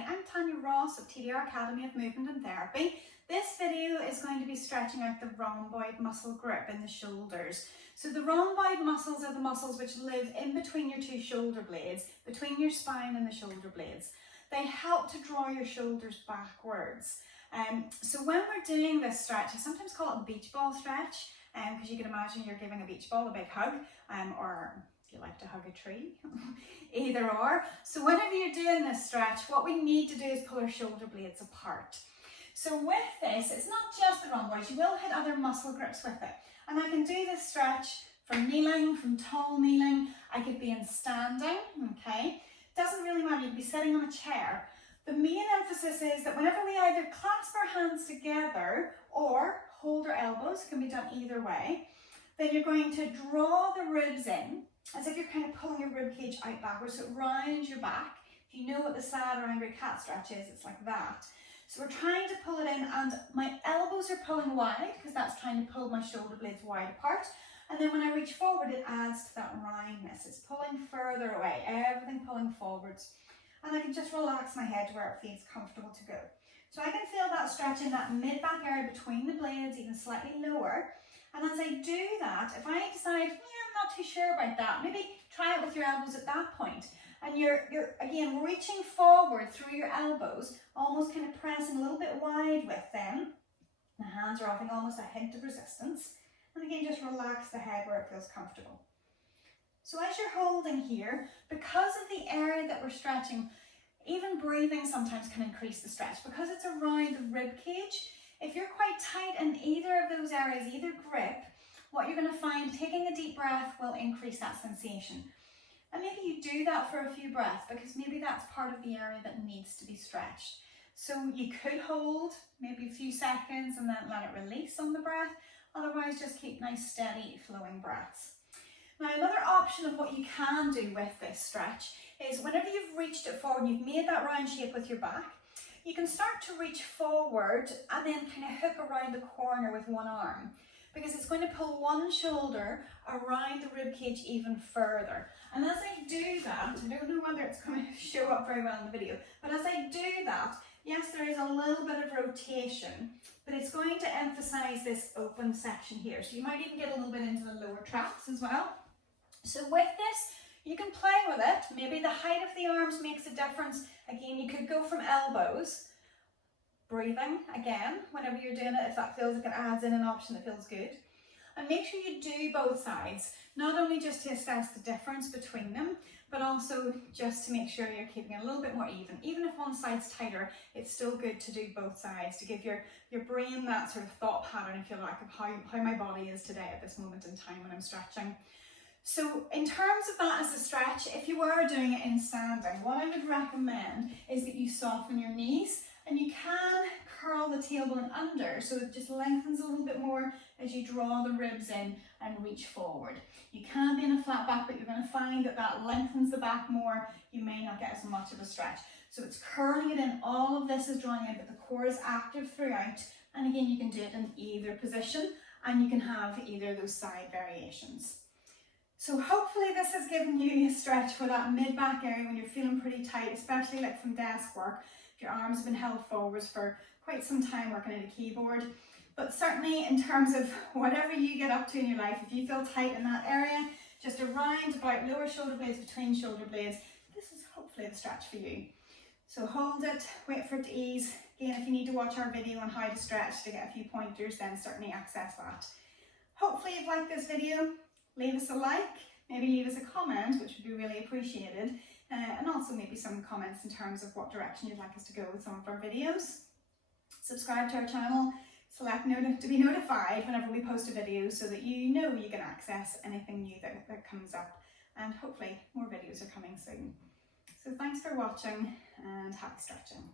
Hi, I'm Tanya Ross of TDR Academy of Movement and Therapy. This video is going to be stretching out the rhomboid muscle grip in the shoulders. So the rhomboid muscles are the muscles which live in between your two shoulder blades, between your spine and the shoulder blades. They help to draw your shoulders backwards. So when we're doing this stretch, I sometimes call it a beach ball stretch, because you can imagine you're giving a beach ball a big hug, or if you like to hug a tree, either or. So whenever you're doing this stretch, what we need to do is pull our shoulder blades apart. So with this, it's not just the rhomboids, you will hit other muscle grips with it. And I can do this stretch from kneeling, from tall kneeling, I could be in standing, okay? Doesn't really matter, you could be sitting on a chair. The main emphasis is that whenever we either clasp our hands together or hold our elbows, it can be done either way, then you're going to draw the ribs in, as if you're kind of pulling your rib cage out backwards, so it rounds your back. If you know what the sad or angry cat stretch is, it's like that. So we're trying to pull it in, and my elbows are pulling wide, because that's trying to pull my shoulder blades wide apart. And then when I reach forward, it adds to that roundness. It's pulling further away, everything pulling forwards. And I can just relax my head to where it feels comfortable to go. So I can feel that stretch in that mid-back area between the blades, even slightly lower. And as I do that, if I decide, yeah, I'm not too sure about that, maybe try it with your elbows at that point. And you're again reaching forward through your elbows, almost kind of pressing a little bit wide with them. The hands are offering almost a hint of resistance. And again, just relax the head where it feels comfortable. So as you're holding here, because of the area that we're stretching, even breathing sometimes can increase the stretch. Because it's around the rib cage, if you're quite tight in either of those areas, either grip, what you're going to find, taking a deep breath will increase that sensation. And maybe you do that for a few breaths, because maybe that's part of the area that needs to be stretched. So you could hold maybe a few seconds and then let it release on the breath. Otherwise, just keep nice, steady, flowing breaths. Now, another option of what you can do with this stretch is whenever you've reached it forward, you've made that round shape with your back, you can start to reach forward and then kind of hook around the corner with one arm, because it's going to pull one shoulder around the rib cage even further. And as I do that, I don't know whether it's going to show up very well in the video, but as I do that, yes, there is a little bit of rotation, but it's going to emphasize this open section here. So you might even get a little bit into the lower traps as well. So with this, you can play with it. Maybe the height of the arms makes a difference. Again, you could go from elbows, breathing again, whenever you're doing it, if that feels like it adds in an option that feels good. And make sure you do both sides, not only just to assess the difference between them, but also just to make sure you're keeping it a little bit more even. Even if one side's tighter, it's still good to do both sides to give your brain that sort of thought pattern, if you like, of how my body is today at this moment in time when I'm stretching. So in terms of that as a stretch, if you were doing it in standing, what I would recommend is that you soften your knees, and you can curl the tailbone under so it just lengthens a little bit more as you draw the ribs in and reach forward. You can be in a flat back, but you're going to find that that lengthens the back more. You may not get as much of a stretch. So it's curling it in. All of this is drawing in, but the core is active throughout. And again, you can do it in either position, and you can have either of those side variations. So hopefully this has given you a stretch for that mid-back area when you're feeling pretty tight, especially like from desk work, if your arms have been held forwards for quite some time working at a keyboard. But certainly in terms of whatever you get up to in your life, if you feel tight in that area, just around about lower shoulder blades, between shoulder blades, this is hopefully the stretch for you. So hold it, wait for it to ease. Again, if you need to watch our video on how to stretch to get a few pointers, then certainly access that. Hopefully you've liked this video. Leave us a like, maybe leave us a comment, which would be really appreciated, and also maybe some comments in terms of what direction you'd like us to go with some of our videos. Subscribe to our channel, select to be notified whenever we post a video so that you know you can access anything new that comes up, and hopefully more videos are coming soon. So thanks for watching, and happy stretching.